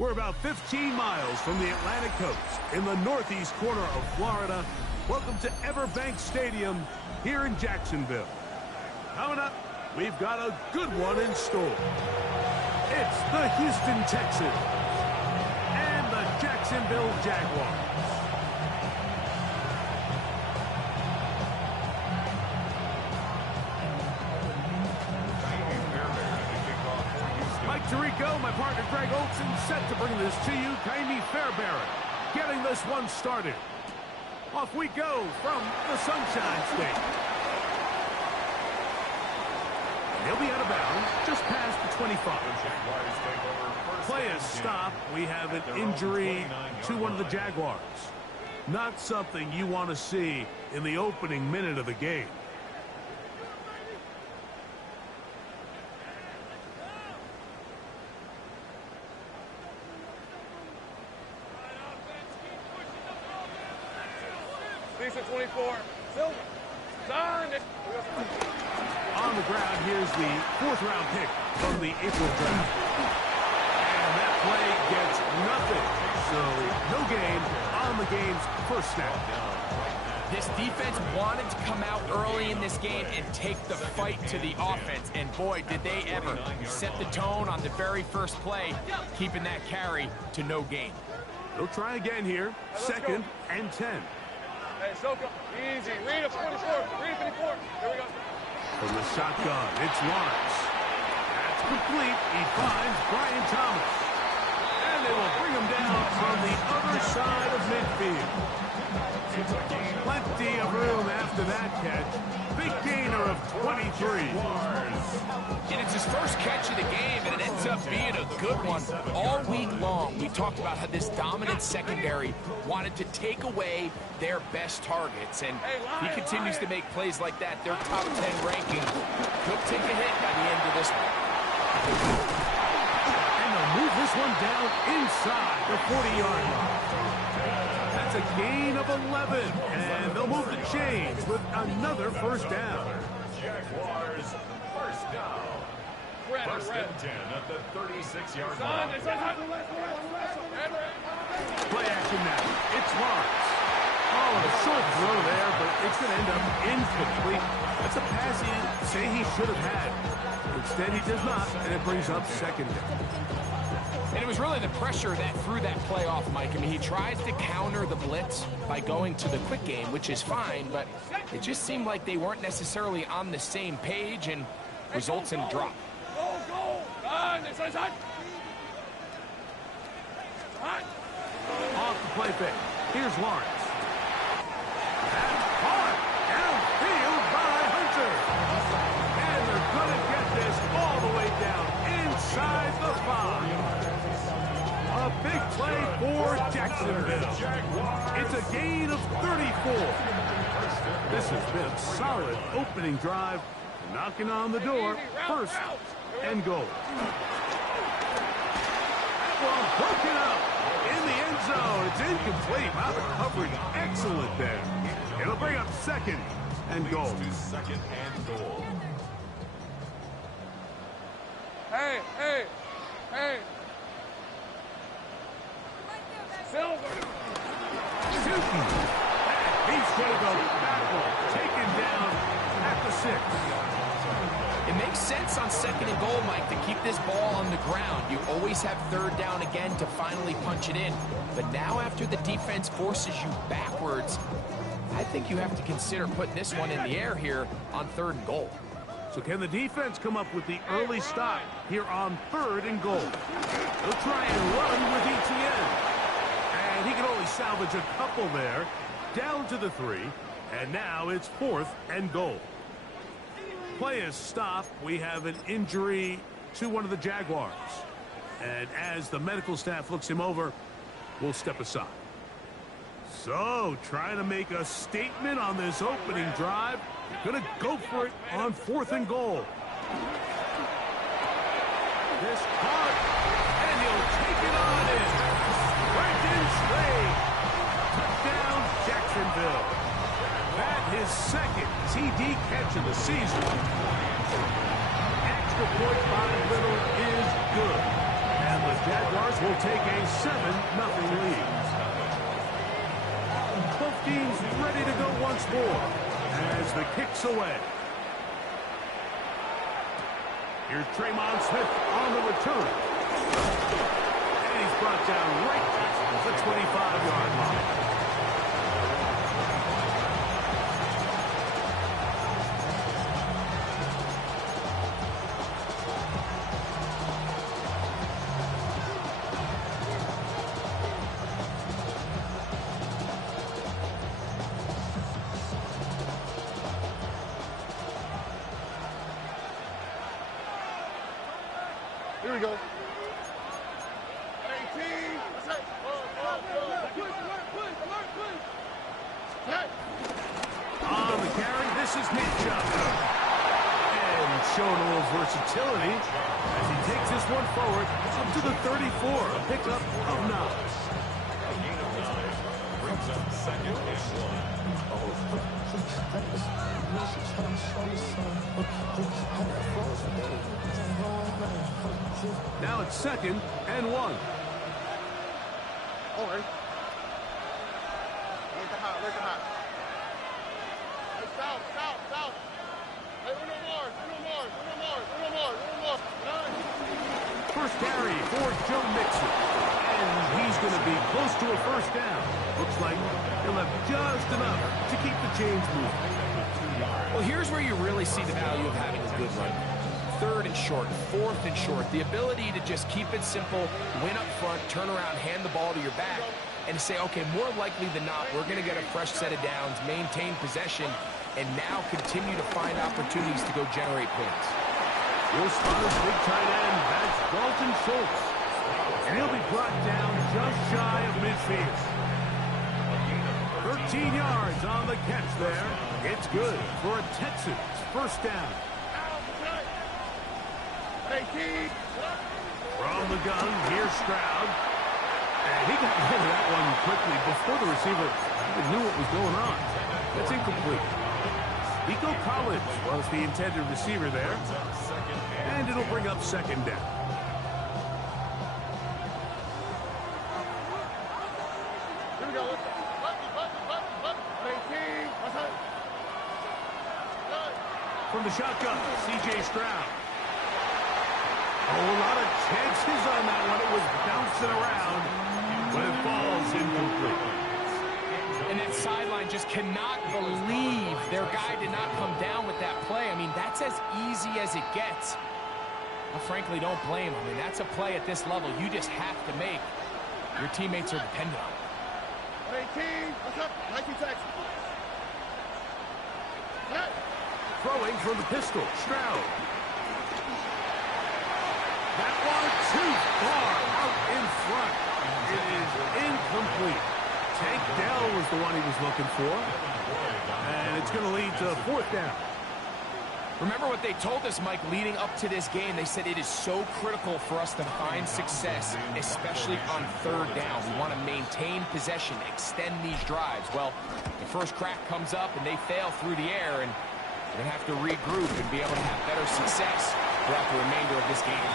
We're about 15 miles from the Atlantic coast in the northeast corner of Florida. Welcome to Everbank Stadium here in Jacksonville. Coming up, we've got a good one in store. It's the Houston Texans and the Jacksonville Jaguars. Mike Tirico, my partner Greg Olson, set to bring this to you. Kaimi Fairbairn getting this one started. Off we go from the Sunshine State. He'll be out of bounds just past the 25. Play a stop. We have an injury to one of the Jaguars. Not something you want to see in the opening minute of the game. Lisa 24. Silver. On the ground, here's the fourth-round pick from the April draft. And that play gets nothing. So, no gain on the game's first snap. This defense wanted to come out early in this game and take the fight to the offense. And boy, did they ever set the tone on the very first play, keeping that carry to no gain. They'll try again here. Second and 10. Hey, Soka, easy. Read a 24. Read a 54. There we go. From the shotgun, it's Lawrence. That's complete. He finds Brian Thomas. And they will bring him down from the other side of midfield. Plenty of room after that catch. Big gainer of 23. And it's his first catch of the game, and it ends up being a good one. All week long, we talked about how this dominant secondary wanted to take away their best targets, and he continues to make plays like that. Their top 10 ranking could take a hit by the end of this one. And they'll move this one down inside the 40-yard line. That's a gain of 11, and they'll move the chains with another first down. Jaguars first down. First and 10 at the 36-yard line. Play action now. It's Lawrence. Oh, a short throw there, but it's going to end up incomplete. That's a pass he'd say he should have had. Instead, he does not, and it brings up second down. And it was really the pressure that threw that play off, Mike. I mean, he tries to counter the blitz by going to the quick game, which is fine, but it just seemed like they weren't necessarily on the same page and results in a drop. Off the play fake. Here's Lawrence. That's caught downfield by Hunter. And they're going to get this all the way down inside the 5. A big play for Jacksonville. It's a gain of 34. This has been a solid opening drive, knocking on the door. First and goal. That one broken up in the end zone. It's incomplete. Wow, the coverage excellent there. It'll bring up second and goal. Second and goal. Hey. Silver. Shooting. He's going to go backward. Taken down at the 6. It makes sense on second and goal, Mike, to keep this ball on the ground. You always have third down again to finally punch it in. But now after the defense forces you backwards, I think you have to consider putting this one in the air here on third and goal. So can the defense come up with the early stop here on third and goal? They'll try and run with ETN. And he can only salvage a couple there. Down to the 3. And now it's fourth and goal. Play is stopped. We have an injury to one of the Jaguars. And as the medical staff looks him over, we'll step aside. So, trying to make a statement on this opening drive. Gonna go for it on fourth and goal. This caught, and he'll take it on in. Right in straight. Touchdown, Jacksonville. That his second TD catch of the season. Extra point by Little is good. And the Jaguars will take a 7-0 lead. Both teams ready to go once more as the kick's away. Here's Tremon Smith on the return. And he's brought down right at the 25-yard line. Here we go. 18. That's it. On the carry, this is Nick Chubb. And showing a little versatility as he takes this one forward up to the 34. A pickup of 9. Brings up 2nd and 1. Now it's 2nd and 1. All right. Where's the hot? Hey, south. Hey, Uno more. First carry for Joe Mixon. And he's going to be close to a first down. Looks like he'll have just enough to keep the chains moving. Well, here's where you really see the value of having a good run. 3rd and short, 4th and short. The ability to just keep it simple, win up front, turn around, hand the ball to your back, and say, okay, more likely than not, we're going to get a fresh set of downs, maintain possession, and now continue to find opportunities to go generate points. Will Spotter's big tight end, that's Dalton Schultz. And he'll be brought down just shy of midfield. 13 yards on the catch there. It's good for a Texans first down. From the gun, here's Stroud. And he got rid of that one quickly before the receiver even knew what was going on. That's incomplete. Nico Collins was the intended receiver there. And it'll bring up 2nd down. Here we go. From the shotgun, C.J. Stroud. Oh, a lot of chances on that one. It was bouncing around, but it falls incomplete. And that sideline just cannot believe their guy did not come down with that play. I mean, that's as easy as it gets. I frankly don't blame him. I mean, that's a play at this level you just have to make. Your teammates are dependent on it. 18. What's up? 19 Texans. Throwing from the pistol, Stroud. That one too far out in front. It is incomplete. Tank Dell was the one he was looking for. And it's going to lead to 4th down. Remember what they told us, Mike, leading up to this game. They said it is so critical for us to find success, especially on 3rd down. We want to maintain possession, extend these drives. Well, the first crack comes up and they fail through the air, and they're going to have to regroup and be able to have better success throughout the remainder of this game.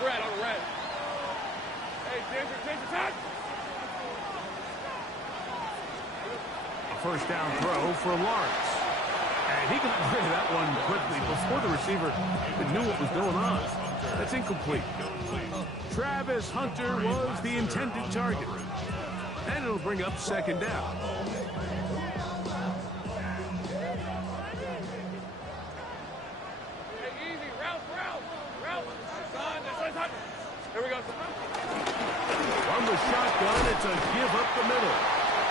Red on red. Hey, Ginger, touch! A first down throw for Lawrence. And he got rid of that one quickly before the receiver even knew what was going on. That's incomplete. Travis Hunter was the intended target. And it'll bring up 2nd down. Hey, easy. Route. Here we go. From the shotgun, it's a give up the middle.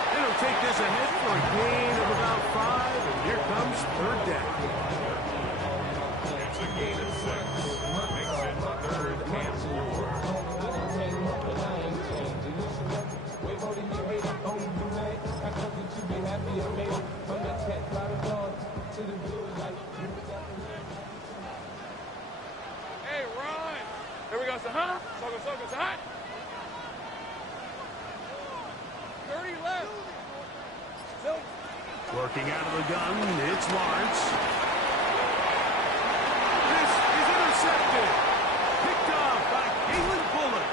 And he'll take this ahead for a gain of about 5. And here comes 3rd down. It's a gain of 6. Makes it 3rd and 4. Hey, Ron. Here we go. So hot. Working out of the gun, it's Lawrence. This is intercepted. Picked off by Kalen Bullock.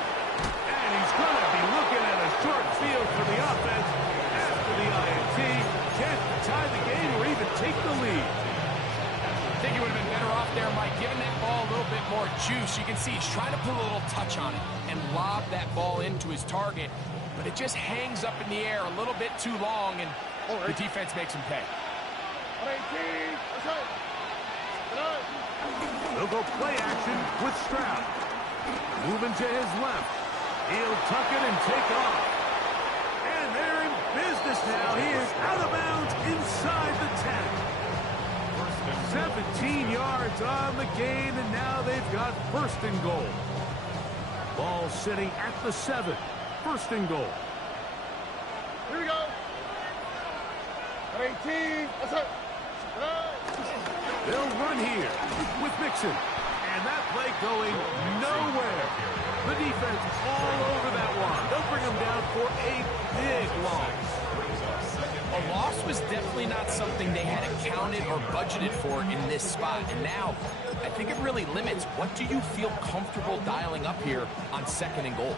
And he's going to be looking at a short field for the offense after the INT. Chance to tie the game or even take the lead. I think he would have been better off there, Mike, giving that ball a little bit more juice. You can see he's trying to put a little touch on it and lob that ball into his target. But it just hangs up in the air a little bit too long, and the defense makes him pay. They'll go play action with Stroud. Moving to his left. He'll tuck it and take off. And they're in business now. He is out of bounds inside the 10. 17 yards on the gain, and now they've got first and goal. Ball sitting at the 7. First and goal. Here we go. 18. They'll run here with Mixon. And that play going nowhere. The defense all over that one. They'll bring him down for a big loss. A loss was definitely not something they had accounted or budgeted for in this spot. And now, I think it really limits what do you feel comfortable dialing up here on second and goal.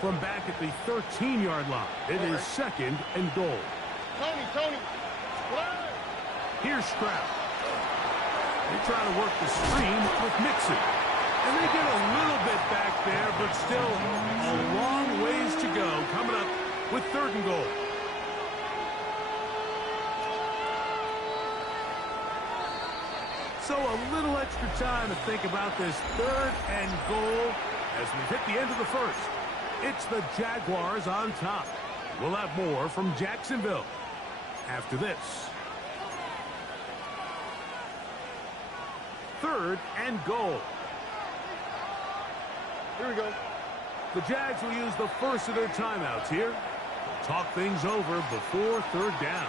From back at the 13-yard line, it is second and goal. Tony. Here's Stroud. They try to work the screen with Mixon. And they get a little bit back there, but still a long ways to go. Coming up with third and goal. So a little extra time to think about this third and goal as we hit the end of the first. It's the Jaguars on top. We'll have more from Jacksonville after this. Third and goal. Here we go. The Jags will use the first of their timeouts here. Talk things over before third down.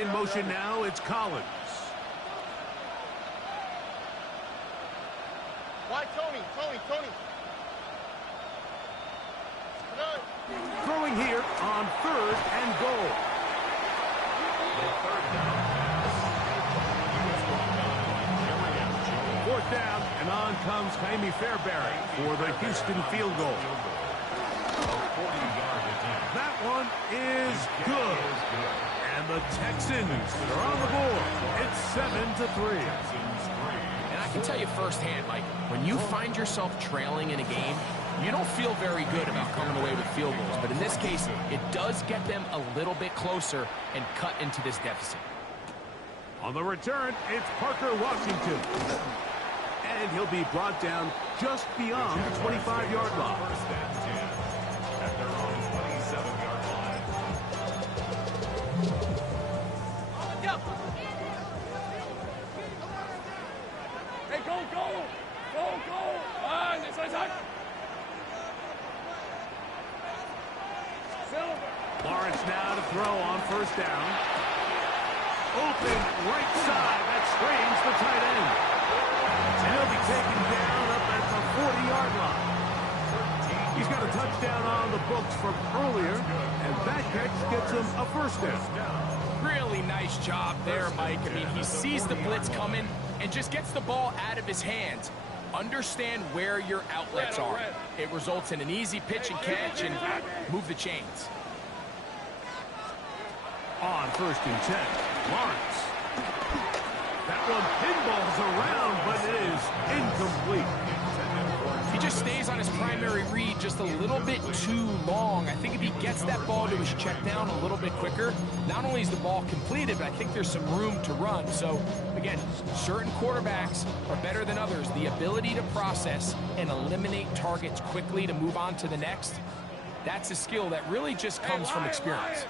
In motion now, it's Collins. Why Tony? Throwing here on third and goal. Fourth down, and on comes Jaime Fairbury for the Houston field goal. That one is good. And the Texans are on the board. It's 7-3. And I can tell you firsthand, Mike, when you find yourself trailing in a game, you don't feel very good about coming away with field goals. But in this case, it does get them a little bit closer and cut into this deficit. On the return, it's Parker Washington. And he'll be brought down just beyond the 25-yard line. At their own 27-yard line. Hey, go! On, inside. Lawrence now to throw on first down. Open right side. That strains the tight end. And he'll be taken down up at the 40-yard line. He's got a touchdown on the books from earlier, and that catch gets him a first down. Really nice job there, Mike. I mean, he sees the blitz coming and just gets the ball out of his hands. Understand where your outlets are. It results in an easy pitch and catch and move the chains. On first and 10, Lawrence. That one pinballs around, but it is incomplete. He just stays on his primary read just a little bit too long. I think if he gets that ball to his check down a little bit quicker, not only is the ball completed, but I think there's some room to run. So, again, certain quarterbacks are better than others. The ability to process and eliminate targets quickly to move on to the next, that's a skill that really just comes from experience.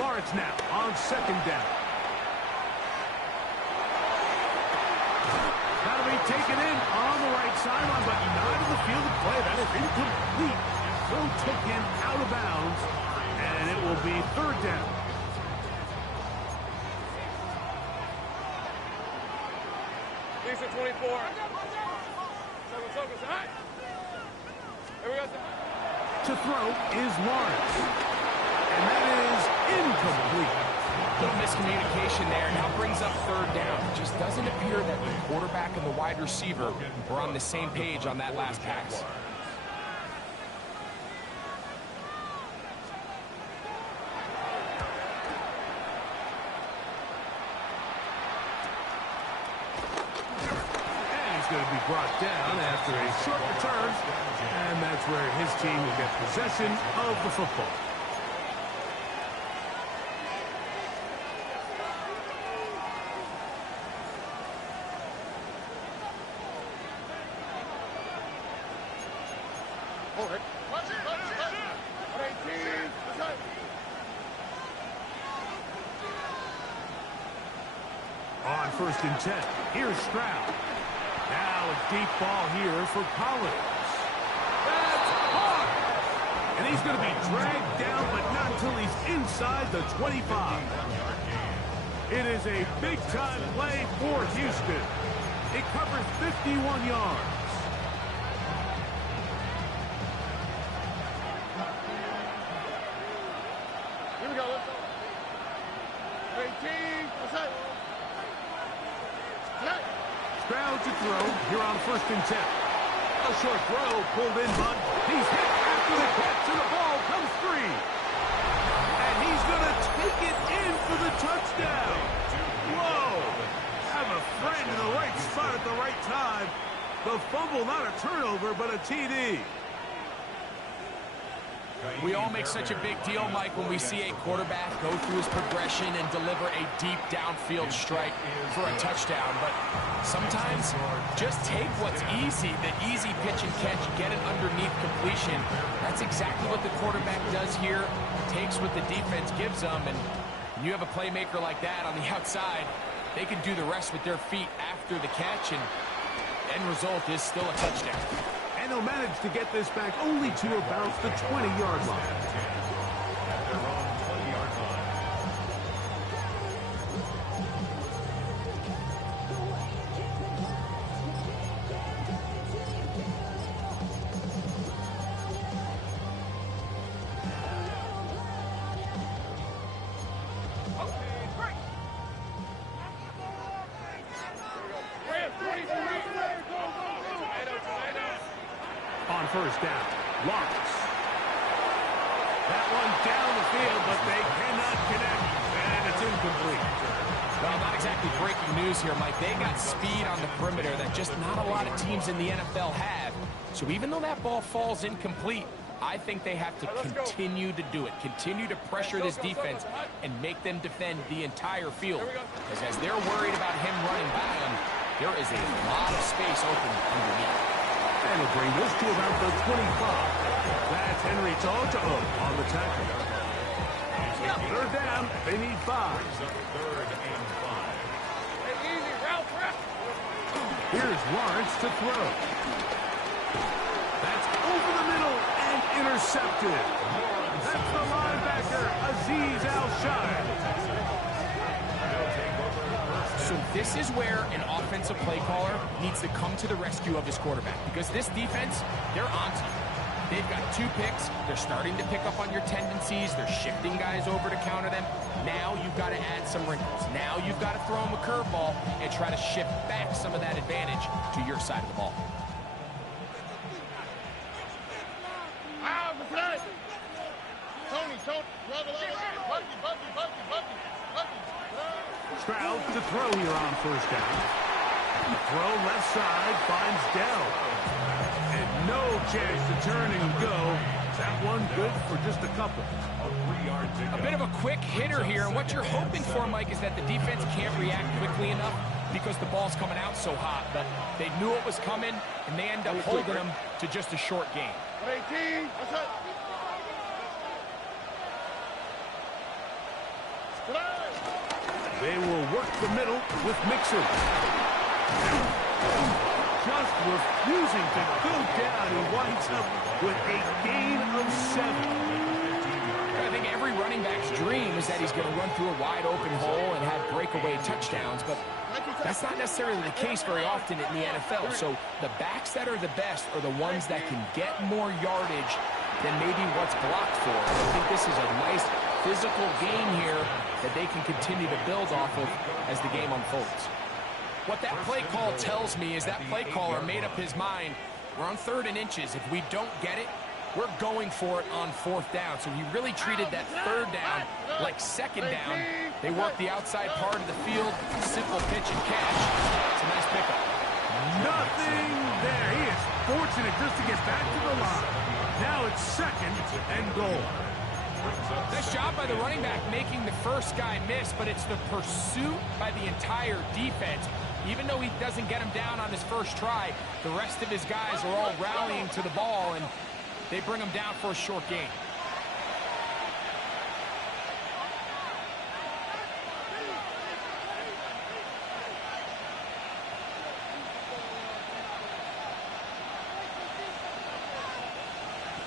Lawrence now on second down. That'll be taken in on the right sideline, but not in the field of play. That is incomplete. throw took him out of bounds, and it will be third down. Dixon 24. Here we go. To throw is Lawrence. And that is incomplete. Little miscommunication there. Now brings up third down. It just doesn't appear that the quarterback and the wide receiver were on the same page on that last pass. Going to be brought down after a short return, and that's where his team will get possession of the football. On 1st and 10, here's Stroud. Now a deep ball here for Collins. That's hard! And he's going to be dragged down, but not until he's inside the 25. It is a big-time play for Houston. It covers 51 yards. Here we go. Let's go. 18. What's that? Stroud to throw here on 1st and 10. A short throw pulled in, but he's hit after the catch, and the ball comes free. And he's going to take it in for the touchdown. Whoa! Have a friend in the right spot at the right time. The fumble, not a turnover, but a TD. We all make such a big deal, Mike, when we see a quarterback go through his progression and deliver a deep downfield strike for a touchdown. But sometimes just take what's easy, the easy pitch and catch, get it underneath completion. That's exactly what the quarterback does here. Takes what the defense gives them, and you have a playmaker like that on the outside. They can do the rest with their feet after the catch, and end result is still a touchdown. And he'll manage to get this back only to about the 20-yard line. On 1st down, Lawrence. That one down the field, but they cannot connect, and it's incomplete. Well, not exactly breaking news here, Mike. They got speed on the perimeter that just not a lot of teams in the NFL have. So even though that ball falls incomplete, I think they have to continue to do it. Continue to pressure this defense and make them defend the entire field. Because as they're worried about him running by them, there is a lot of space open underneath. And he'll bring this to about the 25. That's Henry To'o on the tackle. 3rd down, they need 5. Here's Lawrence to throw. That's over the middle and intercepted. That's the linebacker, Azeez Al-Shire. So this is where an offensive play caller needs to come to the rescue of his quarterback, because this defense, they're onto you. They've got 2 picks. They're starting to pick up on your tendencies. They're shifting guys over to counter them. Now you've got to add some wrinkles. Now you've got to throw them a curveball and try to shift back some of that advantage to your side of the ball. Stroud to throw here on 1st down. Throw left side, finds Dell. And no chance to turn and go. That one good for just a couple. A bit of a quick hitter here, and what you're hoping for, Mike, is that the defense can't react quickly enough because the ball's coming out so hot. But they knew it was coming, and they end up holding them to just a short game. 18, what's up? They will work the middle with Mixon. just refusing to go down. He winds up with a gain of 7. I think every running back's dream is that he's going to run through a wide open hole and have breakaway touchdowns, but that's not necessarily the case very often in the NFL. So the backs that are the best are the ones that can get more yardage than maybe what's blocked for. I think this is a nice physical game here that they can continue to build off of as the game unfolds. What that play call tells me is that play caller made up his mind. We're on 3rd and inches. If we don't get it, we're going for it on 4th down. So he really treated that 3rd down like 2nd down. They work the outside part of the field, simple pitch and catch. It's a nice pickup. Nothing there. He is fortunate just to get back to the line. Now it's 2nd and goal. Nice job by the running back making the first guy miss, but it's the pursuit by the entire defense. Even though he doesn't get him down on his first try, the rest of his guys are all rallying to the ball, and they bring him down for a short gain.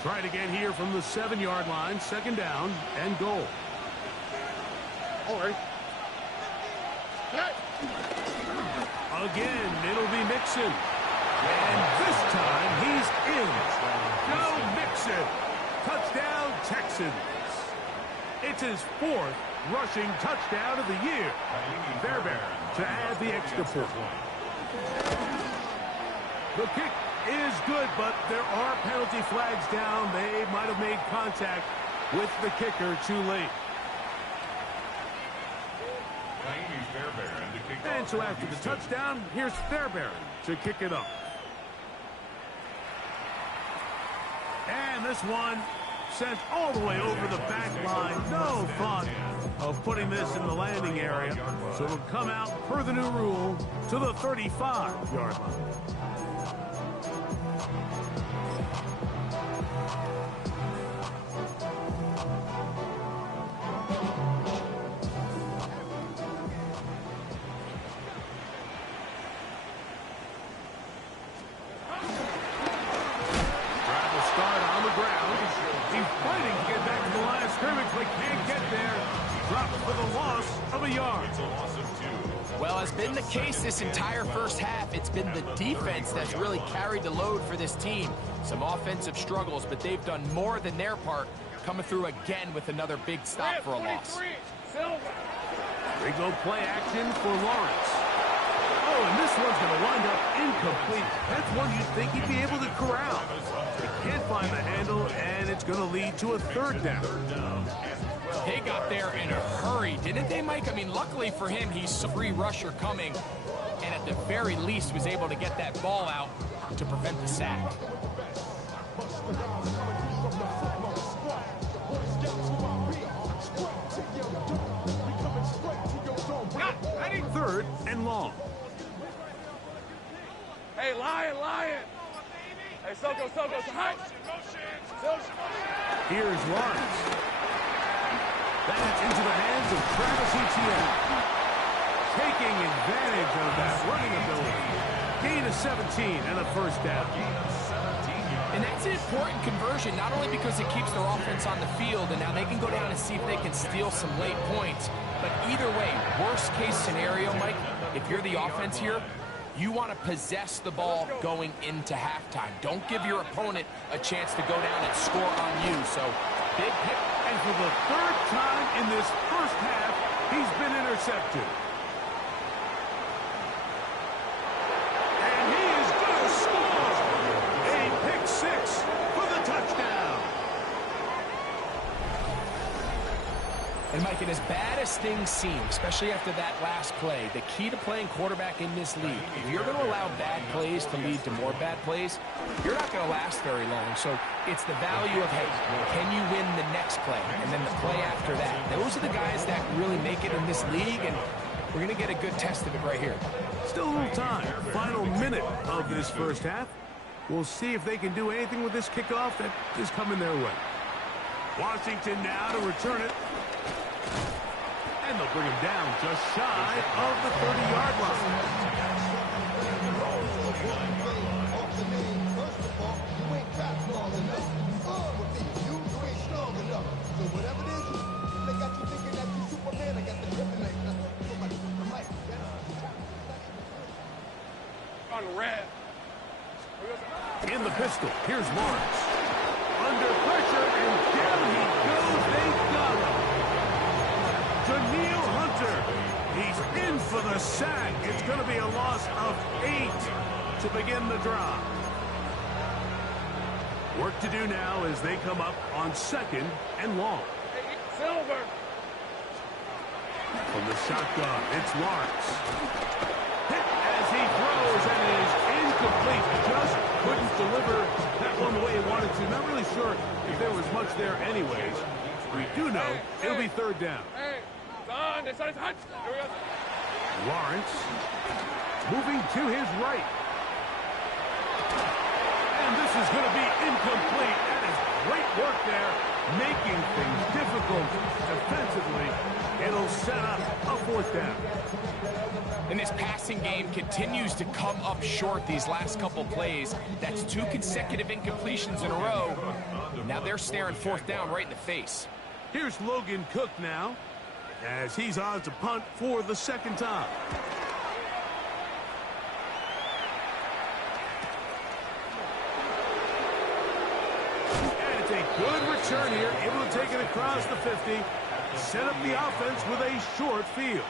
Try it again here from the 7-yard line. 2nd down and goal. All right. Again, it'll be Mixon. And this time he's in. Go Mixon. Touchdown Texans. It's his 4th rushing touchdown of the year. Fairbairn to add the extra point. The kick is good, but there are penalty flags down. They might have made contact with the kicker too late. And so after the touchdown, here's Fairbairn to kick it up. And this one sent all the way over the back line. No thought of putting this in the landing area. So it'll come out per the new rule to the 35-yard line. Well, it's been the case this entire first half. It's been the defense that's really carried the load for this team. Some offensive struggles, but they've done more than their part, coming through again with another big stop for a loss. They go play action for Lawrence. Oh, and this one's going to wind up incomplete. That's one you'd think he'd be able to corral. He can't find the handle, and it's going to lead to a 3rd down. They got there in a hurry, didn't they, Mike? I mean, luckily for him, he's a free rusher coming, and at the very least was able to get that ball out to prevent the sack. Ready? 3rd and long. Hey, Lion. Hey, Soko. Here's Lawrence. That's into the hands of Travis Etienne. Taking advantage of that running ability. Gain of 17 and a 1st down. And that's an important conversion, not only because it keeps their offense on the field, and now they can go down and see if they can steal some late points. But either way, worst case scenario, Mike, if you're the offense here, you want to possess the ball going into halftime. Don't give your opponent a chance to go down and score on you. So, big hit. And for the 3rd time in this first half, he's been intercepted. And he is going to score. A pick 6 for the touchdown. And Mike, and as bad as things seem, especially after that last play, the key to playing quarterback in this league, if you're going to allow bad plays to lead to more bad plays, you're not going to last very long. So it's the value of, hey, can you win the next play? And then the play after that. Those are the guys that really make it in this league, and we're going to get a good test of it right here. Still a little time. Final minute of this first half. We'll see if they can do anything with this kickoff that is coming their way. Washington now to return it. And they'll bring him down just shy of the 30-yard line. red. In the pistol, here's Lawrence. Under pressure, and down he goes. They got him. Daniil Hunter. He's in for the sack. It's going to be a loss of 8 to begin the drive. Work to do now as they come up on 2nd and long. Silver. From the shotgun, it's Lawrence. Hit as he throws, and it is incomplete. Just couldn't deliver that one the way he wanted to. Not really sure if there was much there anyways. We do know it'll be 3rd down. Lawrence moving to his right. And this is going to be incomplete. That is great work there, making things difficult defensively. It'll set up a 4th down. And this passing game continues to come up short these last couple plays. That's 2 consecutive incompletions in a row. Now they're staring 4th down right in the face. Here's Logan Cook now, as he's on to punt for the 2nd time. And it's a good return here, able to take it across the 50, set up the offense with a short field.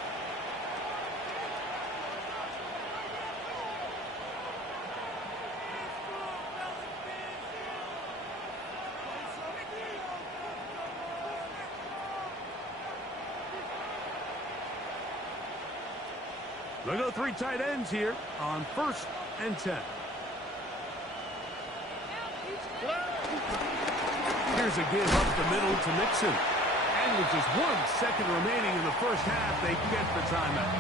They'll go 3 tight ends here on 1st and 10. Here's a give up the middle to Nixon. And with just 1 second remaining in the first half, they get the timeout.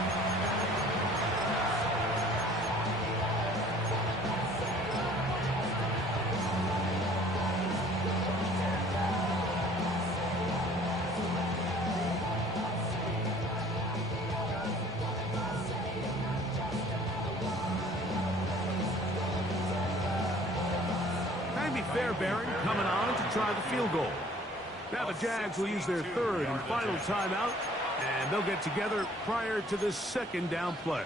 Fairbairn coming on to try the field goal. Now the Jags will use their 3rd and final timeout, and they'll get together prior to this 2nd down play.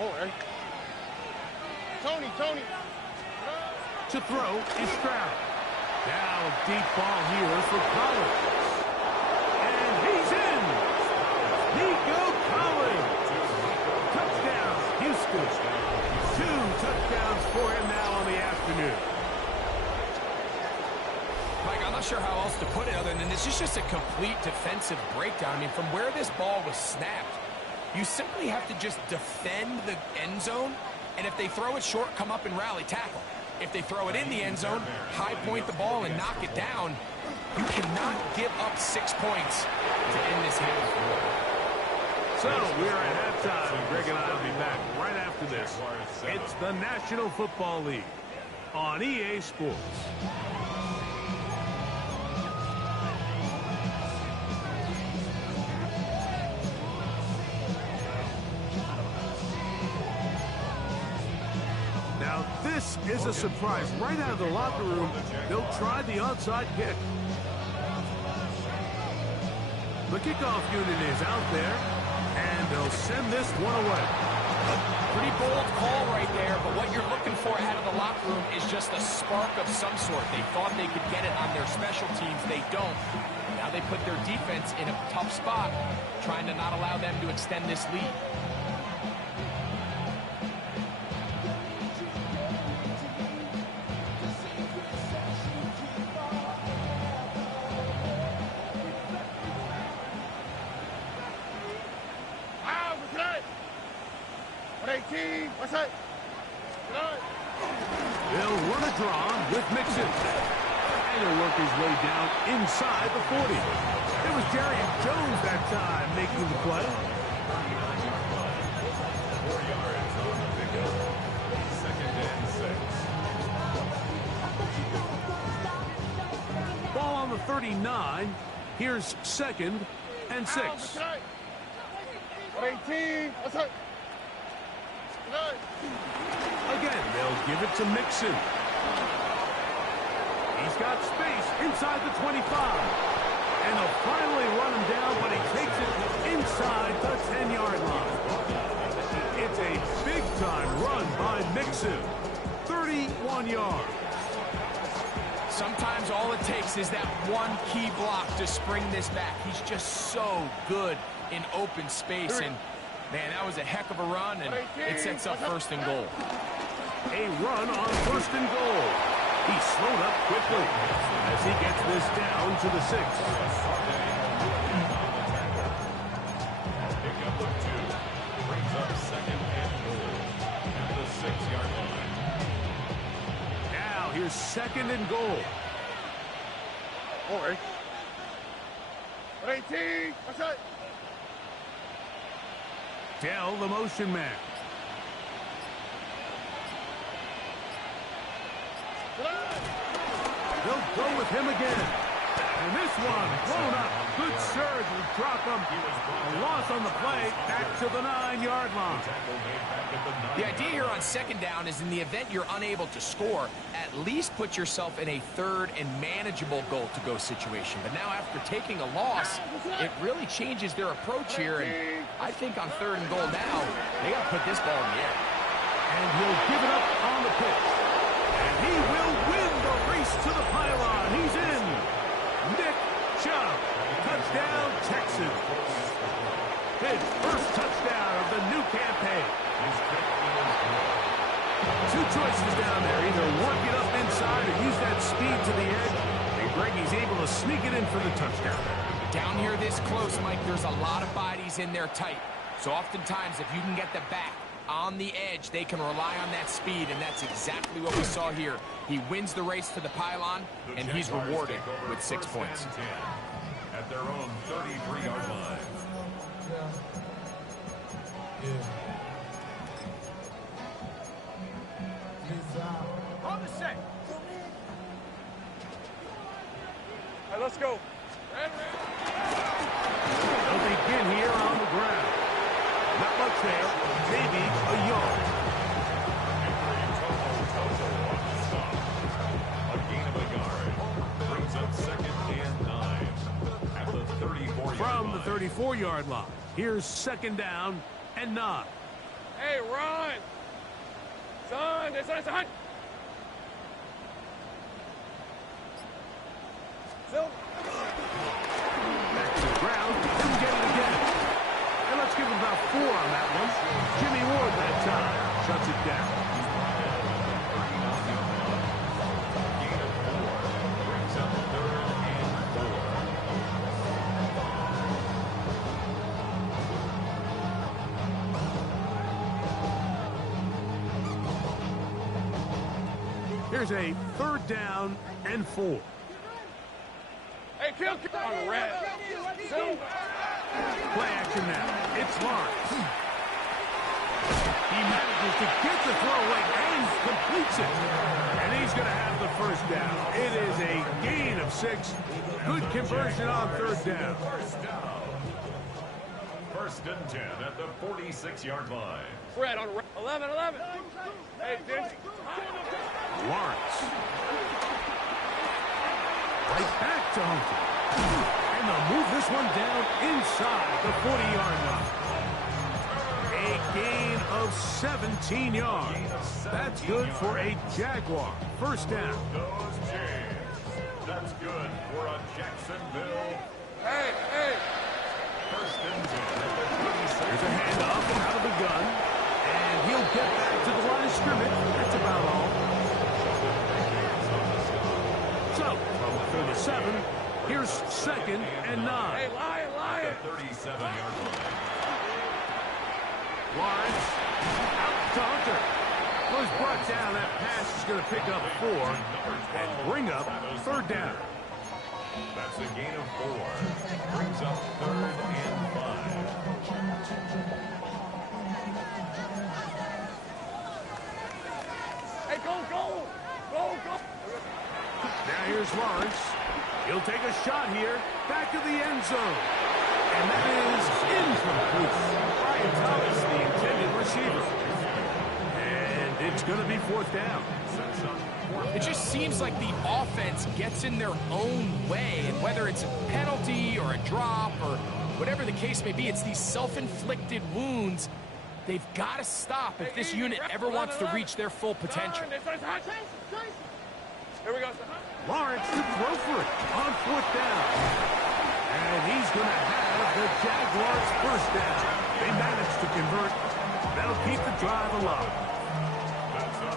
Oh, Eric. Tony. To throw is Stroud. Now a deep ball here for Collins. And he's in. Nico Collins. Touchdown, Houston. 2 touchdowns for him now on the afternoon. Mike, I'm not sure how else to put it other than this is just a complete defensive breakdown. I mean, from where this ball was snapped, you simply have to just defend the end zone, and if they throw it short, come up and rally tackle. If they throw it in the end zone, high point the ball and knock it down. You cannot give up 6 points to end this half. So we're at halftime. Greg and I will be back right after this. It's the National Football League on EA Sports. Now this is a surprise. Right out of the locker room, they'll try the onside kick. The kickoff unit is out there, and they'll send this one away. Pretty bold call right there, but what you're looking for out of the locker room is just a spark of some sort. They thought they could get it on their special teams. They don't. Now they put their defense in a tough spot, trying to not allow them to extend this lead. They'll run a draw with Mixon. And he'll work his way down inside the 40. It was Jerry Jones that time making the play. 4 yards on the pickup. 2nd and 6. Ball on the 39. Here's 2nd and 6. 18. What's up? Again, they'll give it to Mixon. He's got space inside the 25. And they'll finally run him down, but he takes it inside the 10-yard line. It's a big-time run by Mixon. 31 yards. Sometimes all it takes is that one key block to spring this back. He's just so good in open space. And, man, that was a heck of a run, and it sets up first and goal. A run on first and goal. He slowed up quickly as he gets this down to the 6. Pick up of 2. Brings up second and goal at the 6-yard line. Now here's second and goal. All right. 18. What's that? Dell, the motion man. They'll go with him again. And this one blown up. Good surge will drop him. A loss on the play. Back to the 9-yard line. The idea here on second down is in the event you're unable to score, at least put yourself in a third and manageable goal-to-go situation. But now after taking a loss, it really changes their approach here. And I think on third and goal now, they got to put this ball in the air. And he'll give it up on the pitch. And he will win the race to the pylon. He's in. Nick Chubb. Touchdown, Texans. His first touchdown of the new campaign. Two choices down there. Either work it up inside or use that speed to the edge. And Greg, he's able to sneak it in for the touchdown. Down here this close, Mike, there's a lot of bodies in there tight. So oftentimes, if you can get the back on the edge, they can rely on that speed, and that's exactly what we saw here. He wins the race to the pylon, and he's rewarded with 6 points. At their own 33-yard line. On the set. All right, let's go. They'll begin here on the ground. Not much there. Maybe a yard. A gain of a yard. Brings up second and 9 at the 34-yard line. From the 34-yard line. Here's second down and 9. Hey, run. Son, son. Still. Back to the ground. Didn't get it again. And let's give him about 4 on that one. Jimmy Ward that time shuts it down. Gain of 4. Brings up third and 4. Here's a third down and 4. Hey, kill on the red. Play action now. It's Lawrence. He manages to get the throw away and completes it. And he's going to have the first down. It is a gain of 6. Good conversion on third down. First and 10 at the 46-yard line. Fred on 11. Hey, Dixon. Lawrence. Right back to Hunter. And they'll move this one down inside the 40-yard line. A gain of 17 yards. That's good for a Jaguar. First down. Goes James. That's good for a Jacksonville. Hey. First and 10 at the 26. There's a handoff out of the gun. And he'll get back to the line of scrimmage. That's about all. So, from the 7, here's second and 9. Hey, lion. 37-yard line. Lawrence out to Hunter. Well, he's brought down. That pass is going to pick up 4 and bring up third down. That's a gain of 4. Brings up third and 5. Hey, go. Now here's Lawrence. He'll take a shot here. Back to the end zone. And that is incomplete. Brian Thomas, the intended receiver. And it's going to be fourth down. It just seems like the offense gets in their own way, and whether it's a penalty or a drop or whatever the case may be, it's these self-inflicted wounds. They've got to stop if this unit ever wants to reach their full potential. Here we go. Lawrence to throw for it on 4th down. And he's going to have the Jaguars first down. They managed to convert. That'll keep the drive alive.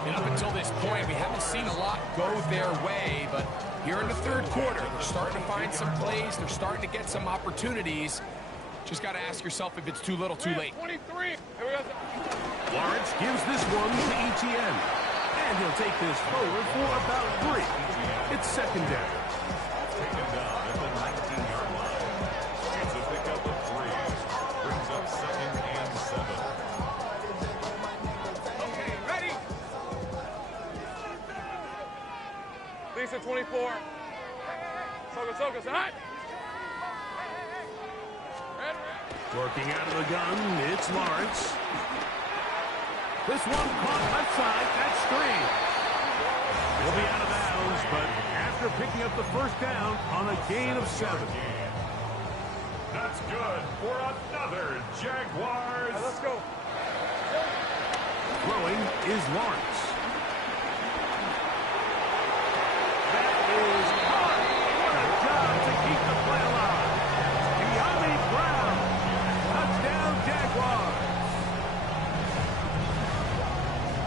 And up until this point, we haven't seen a lot go their way, but here in the 3rd quarter, they're starting to find some plays. They're starting to get some opportunities. Just got to ask yourself if it's too little, too late. 23. Here we go. Lawrence gives this one to ETN. And he'll take this forward for about 3. It's 2nd down. Taken down at the 19-yard line. It's a pickup of 3. Brings up 2nd and 7. Okay, ready? Lisa, 24. Soka, say hi. Working out of the gun, it's Lawrence. This one caught left side, that's 3. He'll be out of bounds, but after picking up the 1st down on a gain of 7. That's good for another Jaguars. Let's go. Throwing is Lawrence. That is caught. What a job to keep the play alive. De'Ami Brown. Touchdown, Jaguars.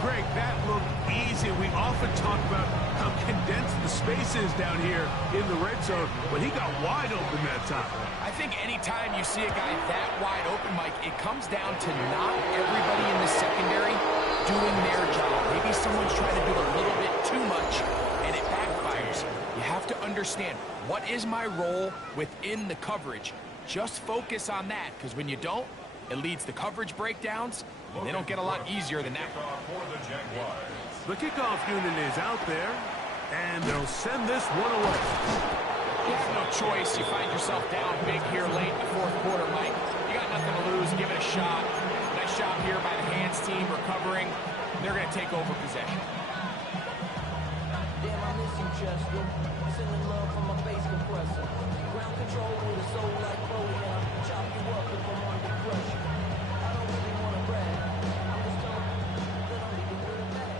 Greg, that looked easy. We often talk about how condensed the space is down here in the red zone, but he got wide open that time. I think anytime you see a guy that wide open, Mike, it comes down to not everybody in the secondary doing their job. Maybe someone's trying to do a little bit too much, and it backfires. You have to understand, what is my role within the coverage? Just focus on that, because when you don't, it leads to coverage breakdowns, and they don't get a lot easier than that. For the Jaguars. The kickoff unit is out there, and they'll send this one away. You have no choice. You find yourself down big here late in the 4th quarter, Mike. You got nothing to lose. Give it a shot. Nice job here by the hands team recovering. They're going to take over possession. Damn, I miss you, Chester. Sending love from my bass compressor. Ground control with a soul like Bowie, and I chop you up if I'm under pressure. I don't really want to brag. I'm just telling you that I'm leaving with a bag.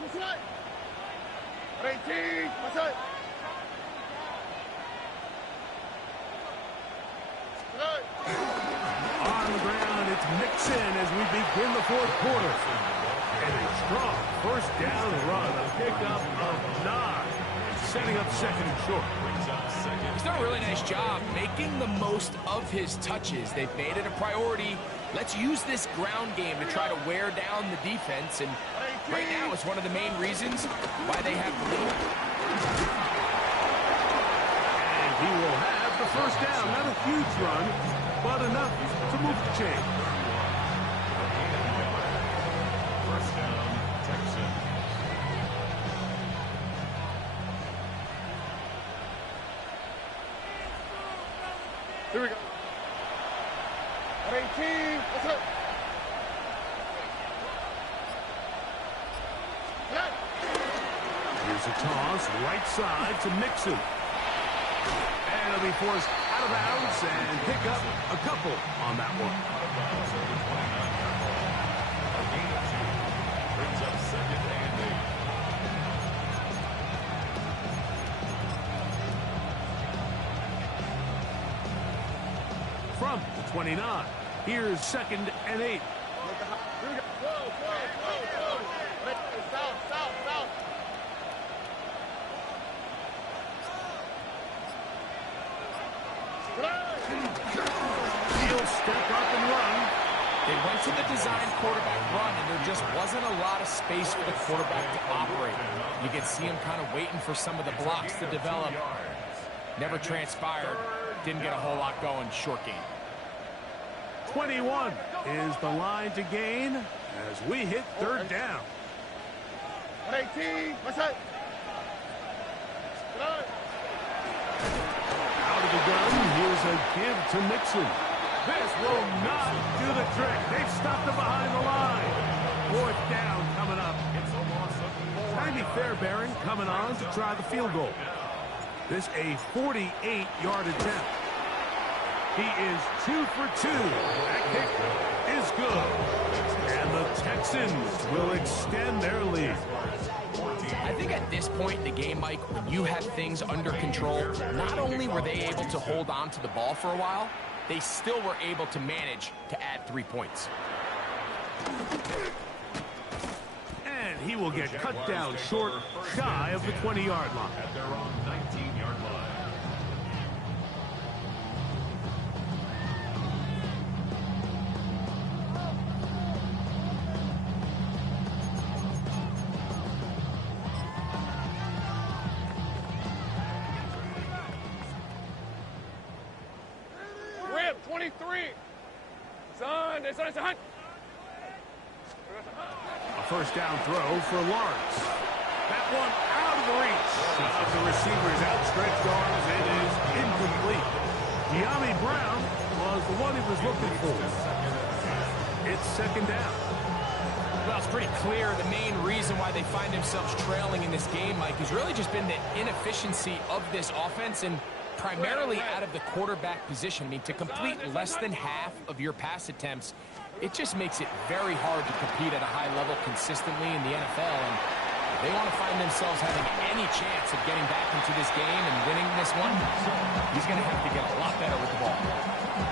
What's right? 18. What's right? On the ground, it's Mixon as we begin the 4th quarter. And a strong 1st down run, a pickup of 9, setting up 2nd and short. He's done a really nice job making the most of his touches. They've made it a priority. Let's use this ground game to try to wear down the defense, and right now it's one of the main reasons why they have the lead. And he will have the 1st down. Not a huge run, but enough to move the chain. 1st down, Texans. Here we go. 18. What's up? Here's a toss, right side to Mixon. And he'll be forced out of bounds and pick up a couple on that one. A gain of 2. Brings up 2nd and 8. From the 29, here's 2nd and 8. Here we go. Whoa. South. He'll step up and run. They went to the design quarterback run, and there just wasn't a lot of space for the quarterback to operate. You can see him kind of waiting for some of the blocks to develop. Never transpired. Didn't get a whole lot going. Short game. 21 is the line to gain as we hit 3rd down. 18. What's up? Out of the gun, here's a give to Mixon. This will not do the trick. They've stopped him behind the line. Fourth down coming up. It's a loss of 4. Tiny Fairbairn coming on to try the field goal. This a 48-yard attempt. He is 2 for 2. That kick is good. And the Texans will extend their lead. I think at this point in the game, Mike, when you have things under control, not only were they able to hold on to the ball for a while, they still were able to manage to add 3 points. And he will get cut down short, shy of the 20-yard line. At their own 19-yard line. Rip, 23. Son. A first down throw for Lawrence. That one out of the reach of the receiver's outstretched arms. It is incomplete. De'Ami Brown was the one he was looking for. It's second down. Well, it's pretty clear the main reason why they find themselves trailing in this game, Mike, has really just been the inefficiency of this offense and primarily out of the quarterback position. I mean, to complete less than half of your pass attempts, it just makes it very hard to compete at a high level consistently in the NFL. And if they want to find themselves having any chance of getting back into this game and winning this one, he's going to have to get a lot better with the ball.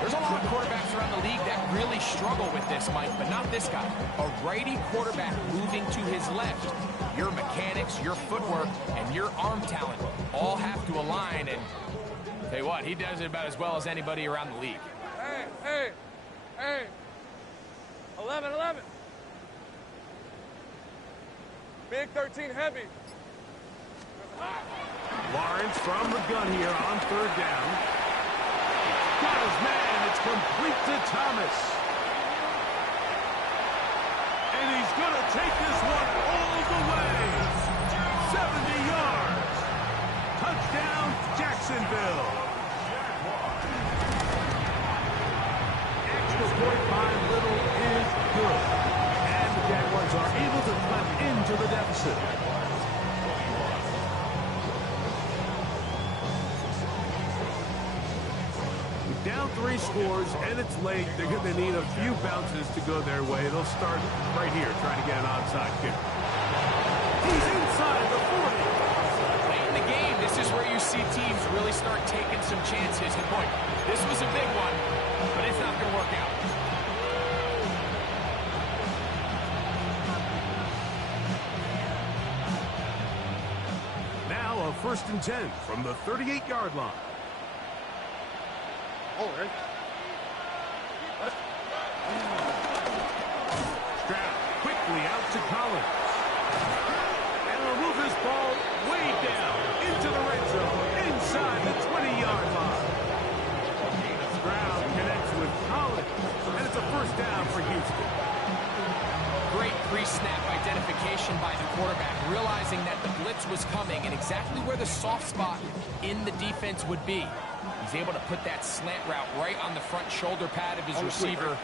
There's a lot of quarterbacks around the league that really struggle with this, Mike, but not this guy. A righty quarterback moving to his left. Your mechanics, your footwork, and your arm talent all have to align. And tell you what, he does it about as well as anybody around the league. Hey. 11. Big 13 heavy. Lawrence from the gun here on third down. Got his man. It's complete to Thomas. And he's going to take this one all the way. 70 yards. Touchdown, Jacksonville. Extra point by Little is good. And the Jaguars are able to cut into the deficit. Down 3 scores, and it's late. They're going to need a few bounces to go their way. They'll start right here, trying to get an onside kick. He's inside the 40. Late in the game, this is where you see teams really start taking some chances. And boy, this was a big one, but it's not going to work out. Now a 1st and 10 from the 38-yard line. Stroud quickly out to Collins. And will move this ball way down into the red zone, inside the 20-yard line. Stroud connects with Collins, and it's a first down for Houston. Great pre-snap identification by the quarterback, realizing that the blitz was coming and exactly where the soft spot in the defense would be. He's able to put that slant route right on the front shoulder pad of his receiver.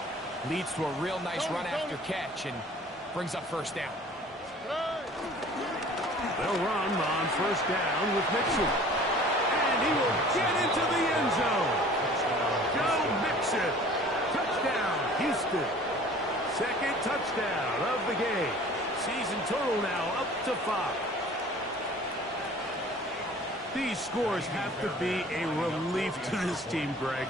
Leads to a real nice run after catch and brings up first down. They'll run on first down with Mixon. And he will get into the end zone. Go Mixon. Touchdown, Houston. Second touchdown of the game. Season total now up to 5. These scores have to be a relief to this team, Greg.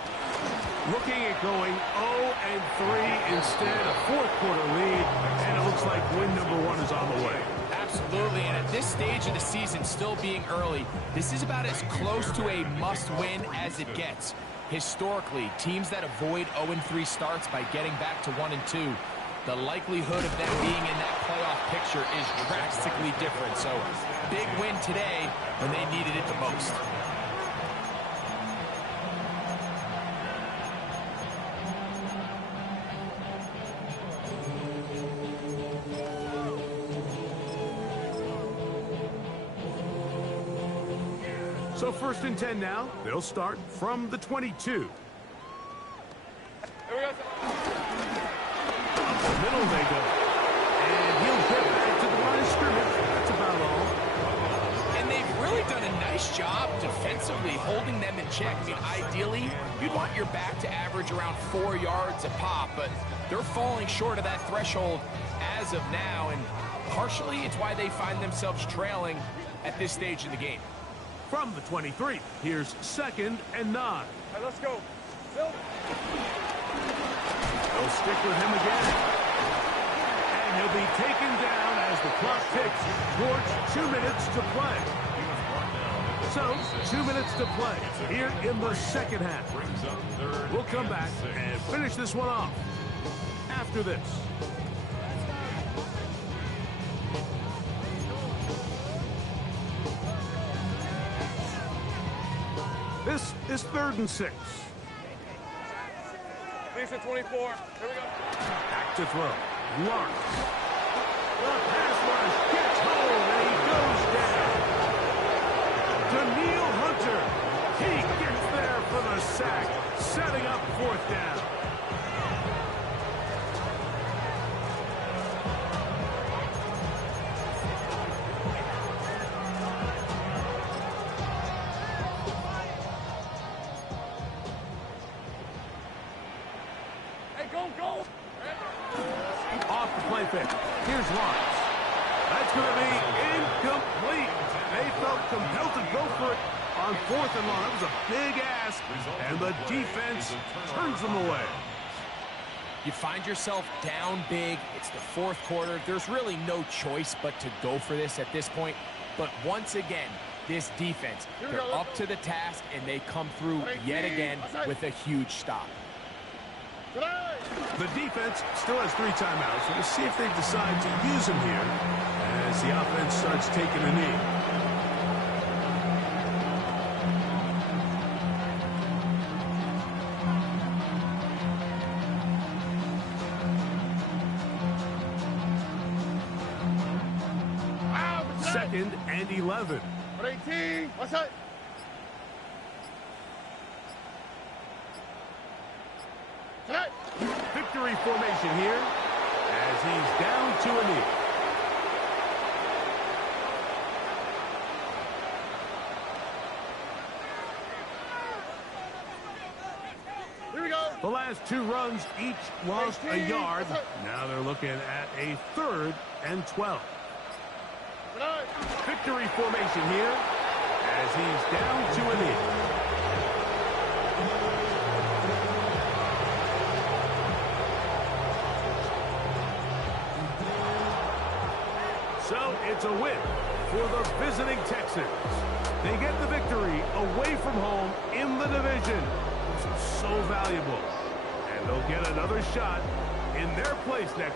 Looking at going 0-3 instead, a fourth-quarter lead, and it looks like win number 1 is on the way. Absolutely, and at this stage of the season, still being early, this is about as close to a must-win as it gets. Historically, teams that avoid 0-3 starts by getting back to 1-2, the likelihood of them being in that playoff picture is drastically different. So, big win today when they needed it the most. So 1st and 10 now. They'll start from the 22. Here we go. Up the middle they go. And Nice job defensively holding them in check. I mean, ideally, you'd want your back to average around 4 yards a pop, but they're falling short of that threshold as of now, and partially it's why they find themselves trailing at this stage in the game. From the 23, here's 2nd and 9. All right, let's go. Phil. They'll stick with him again. And he'll be taken down as the clock ticks towards 2 minutes to play. So, 2 minutes to play here in the second half. We'll come back and finish this one off after this. This is 3rd and 6. Dixon 24. Here we go. Back to throw. Lawrence. The pass rush gets home and he goes down. Daniil Hunter. He gets there for the sack, setting up 4th down. Go. Off the play fake. Here's Lawrence. That's going to be incomplete. They felt compelled to go for it on 4th and long. That was a big ask, and the defense turns them away. You find yourself down big. It's the 4th quarter. There's really no choice but to go for this at this point. But once again, this defense, they're up to the task, and they come through yet again with a huge stop. The defense still has 3 timeouts. We'll see if they decide to use them here as the offense starts taking a knee. Second and 11. 18. What's that? Victory formation here as he's down to a knee. Here we go. The last 2 runs each lost a yard. Now they're looking at a 3rd and 12. Victory formation here as he's down to a knee. So it's a win for the visiting Texans. They get the victory away from home in the division, which is so valuable. And they'll get another shot in their place next